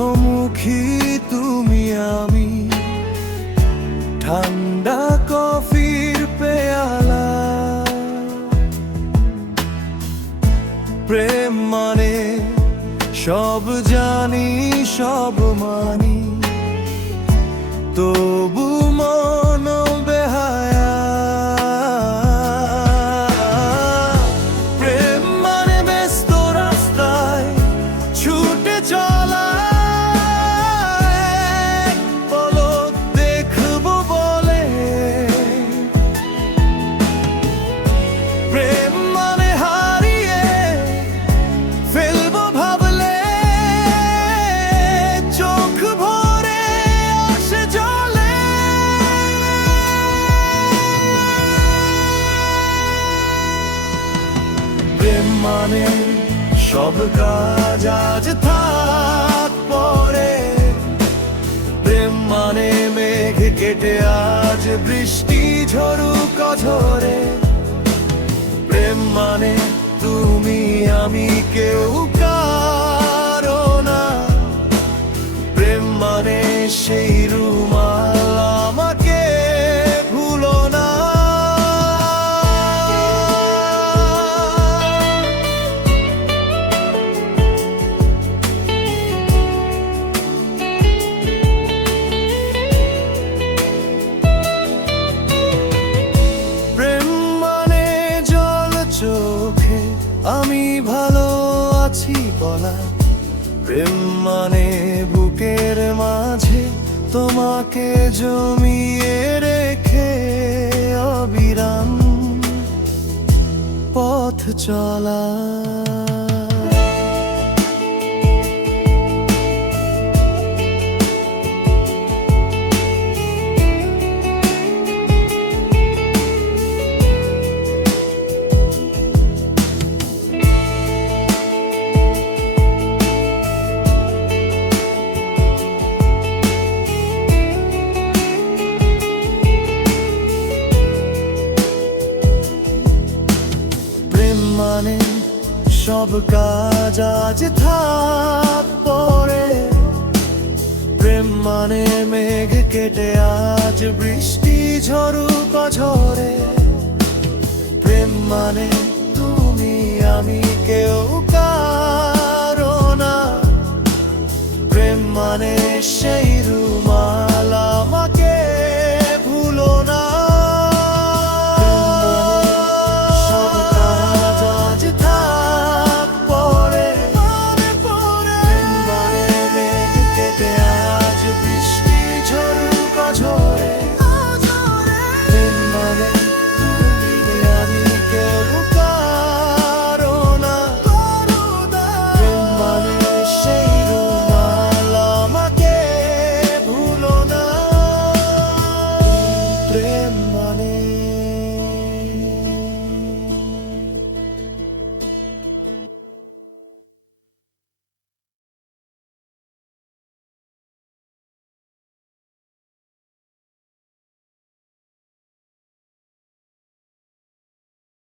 মুখোমুখি তুমি আমি, ঠান্ডা কফির পেয়ালা। প্রেম মানে সব জানি সব মানি, তবু মন বেহায়া। প্রেম মানে ব্যস্ত রাস্তায় ছুটে চলা, পলক দেখবো বলে। প্রেম মানে হারিয়ে ফেলবো ভাবলে, চোখ ভরে আসে জলে। প্রেম মানে সব কাজ আজ থাক পরে, প্রেম মানে মেঘ কেটে আজ বৃষ্টি ঝরুক অঝরে। প্রেম মানে তুমি আমি কেউ কারো না, প্রেম মানে সেই রুমাল আমাকে ভুলো না। প্রেম মানে জল চোখে আমি ভালো আছি বলা, প্রেম মানে বুকের মাঝে তোমাকে জমিয়ে রেখে অবিরাম পথ চলা। মানে সব কাজ আজ থাক পরে, প্রেম মানে মেঘ কেটে আজ বৃষ্টি ঝরুক অঝরে। প্রেম মানে তুমি আমি কেউ কারো না, প্রেম মানে সে